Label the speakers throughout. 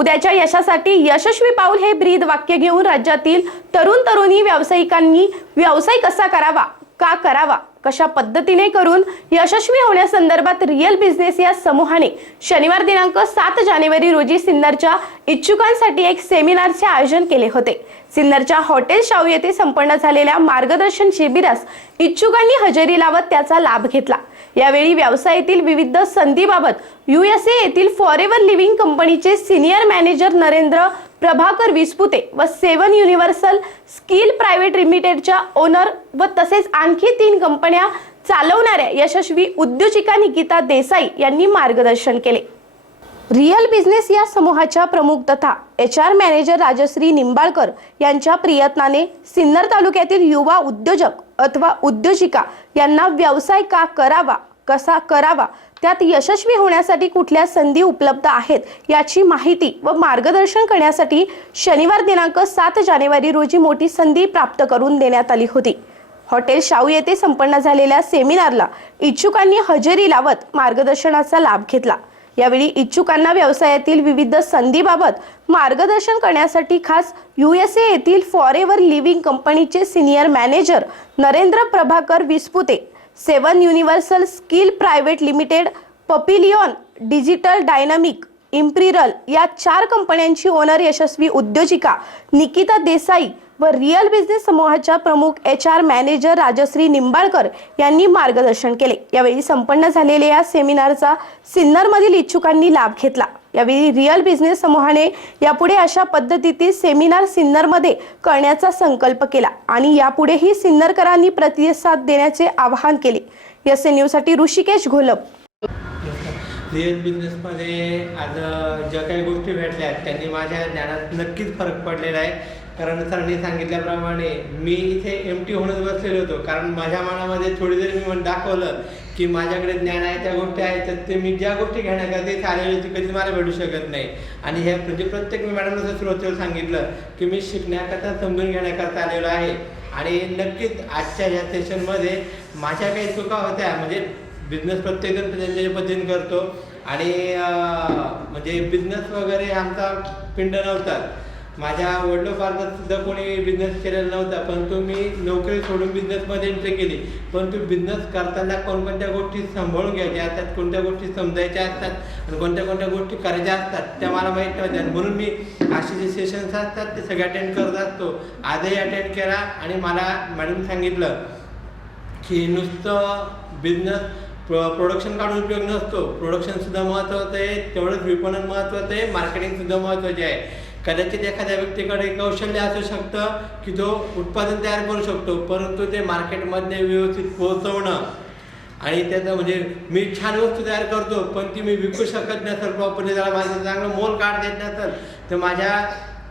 Speaker 1: उद्याच्या यशासाठी यशस्वी पाऊल हे ब्रीद वाक्य घेऊन राज्यातील तरुण तरुणी व्यावसायिकांनी व्यवसाय कसा करावा का करावा? कशा पद्धतीने करून यशस्वी होण्यासंदर्भात रिअल बिझनेस या समूहाने शनिवार दिनांक सात जानेवारी रोजी सिन्नरच्या इच्छुकांसाठी एक सेमिनारचे आयोजन केले होते. सिन्नरच्या हॉटेल शाहू येथे संपन्न झालेल्या मार्गदर्शन शिबिरास इच्छुकांनी हजेरी लावत त्याचा लाभ घेतला. यावेळी व्यवसायातील विविध संधीबाबत युएसए येथील फॉरेवर लिव्हिंग कंपनीचे सिनियर मॅनेजर नरेंद्र प्रभाकर विस्पुते व सेवन युनिव्हर्सल स्किल प्रायव्हेट लिमिटेडच्या ओनर व तसेच आणखी तीन कंपन्या चालवणाऱ्या यशस्वी उद्योजिका निकिता देसाई यांनी मार्गदर्शन केले. रिअल बिझनेस या समूहाच्या प्रमुख तथा H R manager Rajshree Nimbalkar यांच्या प्रयत्नाने सिन्नर तालुक्यातील युवा उद्योजक अथवा उद्योजिका यांना व्यवसाय का करावा कसा करावा? त्यात यशस्वी होण्यासाठी कुठल्या संधी उपलब्ध आहेत? याची माहिती व मार्गदर्शन करण्यासाठी शनिवार दिनांक सात जानेवारी रोजी मोठी संधी प्राप्त करून देण्यात आली होती. हॉटेल शाहू येथे संपन्न झालेल्या सेमिनारला इच्छुकांनी हजेरी लावत मार्गदर्शनाचा लाभ घेतला. यावेळी इच्छुकांना व्यवसायातील विविध संधीबाबत मार्गदर्शन करण्यासाठी खास युएसए येथील फॉरेवर लिव्हिंग कंपनीचे senior manager Narendra Prabhakar Vispute seven universal skill private limited papillon digital dynamic imperial या चार कंपन्यांची ओनर यशस्वी उद्योजिका. निकिता देसाई व रिअल बिझनेस समूहाच्या प्रमुख H R manager Rajshree Nimbalkar यांनी मार्गदर्शन केले. यावेळी संपन्न झालेल्या या सेमिनारचा सिन्नरमधील इच्छुकांनी लाभ घेतला. यावेळी रिअल बिझनेस समूहाने यापुढे अशा पद्धतीतील सेमिनार सिन्नरमध्ये करण्याचा संकल्प केला आणि यापुढेही सिन्नरकरांनी प्रतिसाद देण्याचे आवाहन केले. एस एन न्यूजसाठी ऋषिकेश घोलप.
Speaker 2: रिअल बिझनेसमध्ये आज ज्या काही गोष्टी भेटल्या आहेत त्यांनी माझ्या ज्ञानात नक्कीच फरक पडलेला आहे. कारण सरांनी सांगितल्याप्रमाणे मी इथे एम टी होणंच बसलेलो होतो. कारण माझ्या मनामध्ये थोडी जरी मी दाखवलं की माझ्याकडे ज्ञान आहे त्या गोष्टी आहेत तर ते मी ज्या गोष्टी घेण्याकरता इथे आलेली होती कधी मला भेटू शकत नाही. आणि हे म्हणजे प्रत्येक मी मॅडमला सुरुवातीला सांगितलं की मी शिकण्याकरता समजून घेण्याकरता आलेलो आहे. आणि नक्कीच आजच्या ह्या सेशनमध्ये माझ्या काही चुका होत्या म्हणजे बिझनेस प्रत्येकजण त्यांच्या पद्धतीने करतो. आणि म्हणजे बिझनेस वगैरे आमचा पिंड नव्हता. माझ्या वडिलोपार्जात सुद्धा कोणी बिझनेस केलेला नव्हता परंतु मी नोकरी सोडून बिझनेसमध्ये एंट्री केली. पण तू बिझनेस करताना कोणकोणत्या गोष्टी सांभाळून घ्यायच्या असतात कोणत्या गोष्टी समजायच्या असतात आणि कोणत्या कोणत्या गोष्टी करायच्या असतात त्या मला माहीत नव्हत्या म्हणून मी असे जे सेशन्स असतात ते सगळे अटेंड करत असतो. आजही अटेंड केला आणि मला मॅडम सांगितलं की नुसतं बिझनेस प्रोडक्शन काढून उपयोग नसतो. प्रोडक्शनसुद्धा महत्त्वाचं आहे तेवढंच विपणन महत्त्वाचं आहे मार्केटिंगसुद्धा महत्त्वाचे आहे. कदाचित एखाद्या व्यक्तीकडे कौशल्य असू शकतं की तो उत्पादन तयार करू शकतो परंतु ते मार्केटमध्ये व्यवस्थित पोहोचवणं. आणि त्याचं म्हणजे मी छान वस्तू तयार करतो पण ती मी विकू शकत नसेल प्रॉपर्टी त्याला माझं चांगलं मोल काढ देत नसेल तर माझ्या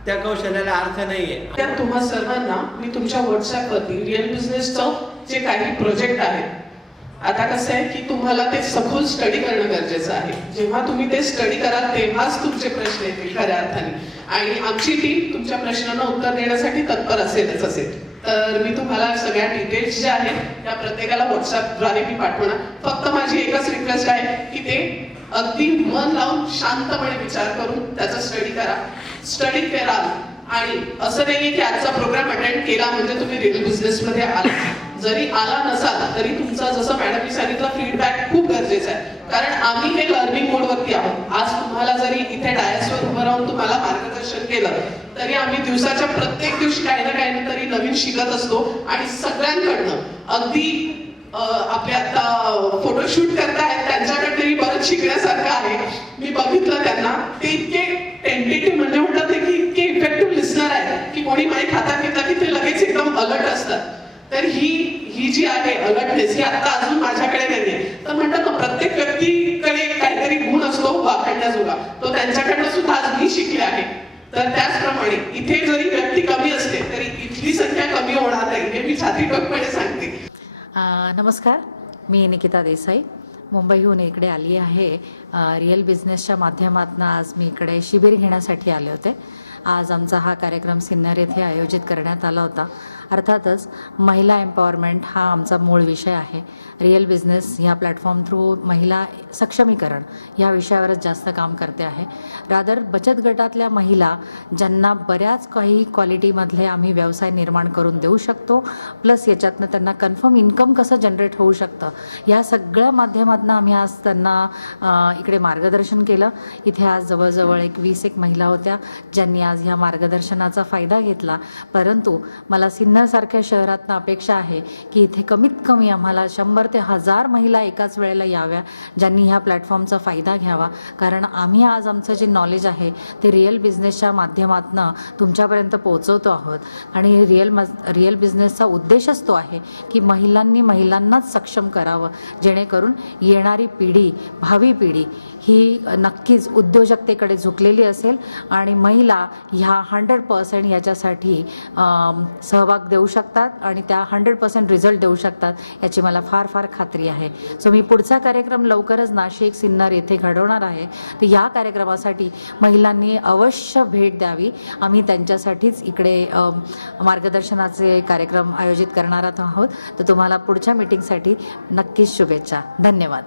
Speaker 2: त्या कौशल्याला अर्थ नाही आहे
Speaker 3: त्या तुम्हा सर्वांना मी तुमच्या व्हॉट्सअपवरती रिअल बिझनेसचं जे काही प्रोजेक्ट आहेत आता कसं आहे की तुम्हाला ते सखोल स्टडी करणं गरजेचं आहे. जेव्हा तुम्ही ते स्टडी कराल तेव्हाच तुमचे प्रश्न येतील खऱ्या अर्थाने. आणि आमची टीम तुमच्या प्रश्नांना उत्तर देण्यासाठी तत्पर असेलच असेल. तर मी तुम्हाला सगळ्या डिटेल्स ज्या आहेत त्या प्रत्येकाला व्हॉट्सअपद्वारे मी पाठवणार. फक्त माझी एकच रिक्वेस्ट आहे की ते अगदी मन लावून शांतपणे विचार करून त्याचा स्टडी करा. स्टडी करा आणि असं नाही की आजचा प्रोग्राम अटेंड केला म्हणजे तुम्ही रिअल बिझनेसमध्ये आला जरी आला नसाल तरी तुमचा जसं मॅडमनी सांगितलं फीडबॅक खूप गरजेचा आहे. कारण आम्ही हे लर्निंग मोड वरती आहोत. आज तुम्हाला जरी इथे डायसवर उभं राहून तुम्हाला मार्गदर्शन केलं तरी आम्ही दिवसाच्या प्रत्येक दिवशी काही ना काही ना तरी नवीन शिकत असतो. आणि सगळ्यांकडनं अगदी आपले आता फोटोशूट करतायत त्यांच्याकडे बरंच शिकण्यासारखं आहे. मी बघितलं त्यांना ते इतके टेंटेटिव्ह म्हणजे म्हणतात ते की इतके इफेक्टिव्ह लिस्नर आहेत की कोणी माईक हातात घेतला की ते लगेच एकदम अलर्ट असतात. तर ही ही जी आहे अलर्टनेस ही आता अजून माझ्याकडे नाही तर म्हणतात ना प्रत्येक व्यक्तीकडे काहीतरी गुण असतो वाखाणण्याजोगा तो त्यांच्याकडनं सुद्धा अजूनही शिकले आहे. तर त्याचप्रमाणे इथे जरी व्यक्ती कमी असते तरी इथली संख्या कमी होणार नाही हे मी छातीटोकपणे सांगते.
Speaker 4: नमस्कार मी निकिता देसाई. मुंबईहून इकडे आली आहे. रिअल बिझनेसच्या माध्यमातून आज मी इकडे शिबिर घेण्यासाठी आले होते. आज आमचा हा कार्यक्रम सिन्नर येथे आयोजित करण्यात आला होता. अर्थातच महिला एम्पॉवरमेंट हा आमचा मूळ विषय आहे. रिअल बिझनेस ह्या प्लॅटफॉर्म थ्रू महिला सक्षमीकरण या विषयावरच जास्त काम करते आहे. रादर बचत गटातल्या महिला ज्यांना बऱ्याच काही क्वालिटीमधले आम्ही व्यवसाय निर्माण करून देऊ शकतो प्लस याच्यातनं त्यांना कन्फर्म इन्कम कसं जनरेट होऊ शकतं या सगळ्या माध्यमातून आम्ही आज त्यांना इकडे मार्गदर्शन केलं. इथे आज जवळजवळ एक वीस एक महिला होत्या ज्यांनी आज ह्या मार्गदर्शनाचा फायदा घेतला. परंतु मला सिन्नरसारख्या शहरातनं अपेक्षा आहे की इथे कमीत कमी आम्हाला शंभर ते हजार महिला एकाच वेळेला याव्या ज्यांनी ह्या प्लॅटफॉर्मचा फायदा घ्यावा. कारण आम्ही आज आमचं जे नॉलेज आहे ते रिअल बिझनेसच्या माध्यमातनं तुमच्यापर्यंत पोहोचवतो आहोत. आणि रिअल मज रिअल बिझनेसचा उद्देशच तो आहे की महिलांनी महिलांनाच सक्षम करावं. जेणेकरून येणारी पिढी भावी पिढी ही नक्कीच उद्योजकतेकडे झुकलेली असेल आणि महिला ह्या हंड्रेड पर्सेंट याच्यासाठी सहभाग देऊ शकतात आणि त्या हंड्रेड पर्सेंट रिझल्ट देऊ शकतात याची मला फार फार खात्री आहे. सो मी पुढचा कार्यक्रम लवकरच नाशिक सिन्नर येथे घडवणार आहे. तर या कार्यक्रमासाठी महिलांनी अवश्य भेट द्यावी. आम्ही त्यांच्यासाठीच इकडे मार्गदर्शनाचे कार्यक्रम आयोजित करणार आहोत. तर तुम्हाला पुढच्या मीटिंगसाठी नक्कीच शुभेच्छा. धन्यवाद.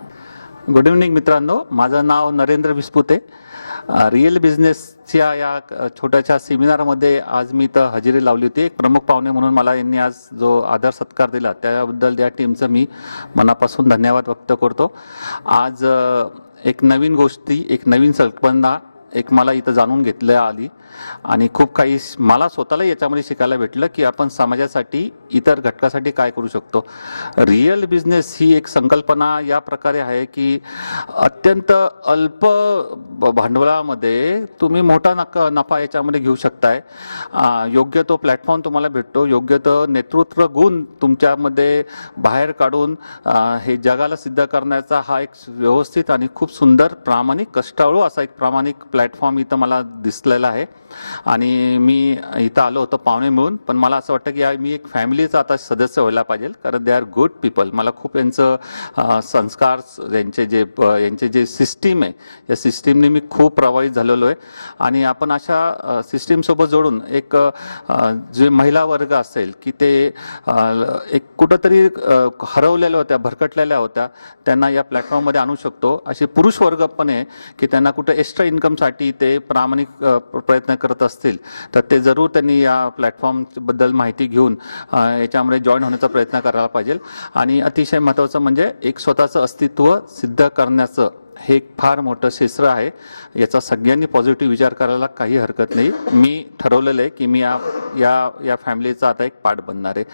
Speaker 5: गुड इव्हनिंग मित्रांनो. माझं नाव नरेंद्र विस्पुते. रिअल बिझनेसच्या या छोट्याशा सेमिनारमध्ये आज मी तर हजेरी लावली होती. एक प्रमुख पाहुणे म्हणून मला यांनी आज जो आदर सत्कार दिला त्याबद्दल या टीमचं मी मनापासून धन्यवाद व्यक्त करतो. आज एक नवीन गोष्टी एक नवीन संकल्पना एक मला इथं जाणून घेतल्या आली आणि खूप काही मला स्वतःला याच्यामध्ये शिकायला भेटलं की आपण समाजासाठी इतर घटकासाठी काय करू शकतो. रिअल बिझनेस ही एक संकल्पना या प्रकारे आहे की अत्यंत अल्प भांडवलामध्ये तुम्ही मोठा नक नफा याच्यामध्ये घेऊ शकताय. योग्य तो प्लॅटफॉर्म तुम्हाला भेटतो. योग्य तो नेतृत्व गुण तुमच्यामध्ये बाहेर काढून हे जगाला सिद्ध करण्याचा हा एक व्यवस्थित आणि खूप सुंदर प्रामाणिक कष्टाळू असा एक प्रामाणिक प्लॅटफॉर्म इथं मला दिसलेला आहे. आणि मी इथं आलो होतो पाहुणे मिळून. पण मला असं वाटतं की मी एक फॅमिलीचा आता सदस्य व्हायला पाहिजे. कारण दे आर गुड पीपल मला खूप यांचं संस्कार यांचे जे यांचे जे सिस्टीम आहे या सिस्टीमने मी खूप प्रभावित झालेलो आहे. आणि आपण अशा सिस्टीमसोबत जोडून एक जे महिला वर्ग असेल की ते एक कुठंतरी हरवलेल्या होत्या भरकटलेल्या होत्या त्यांना या प्लॅटफॉर्ममध्ये आणू शकतो. असे पुरुष वर्ग पण आहे की त्यांना कुठं एक्स्ट्रा इन्कमसाठी ते प्रामाणिक प्रयत्न करत असतील तर ते जरूर त्यांनी या प्लॅटफॉर्मबद्दल माहिती घेऊन याच्यामध्ये जॉईन होण्याचा प्रयत्न करायला पाहिजे. आणि अतिशय महत्त्वाचं म्हणजे एक स्वतःचं अस्तित्व सिद्ध करण्याचं हे एक फार मोठं शिस्त्र आहे. याचा सगळ्यांनी पॉझिटिव्ह विचार करायला काही हरकत नाही. मी ठरवलेलं आहे की मी या या या फॅमिलीचा आता एक पार्ट बनणार आहे.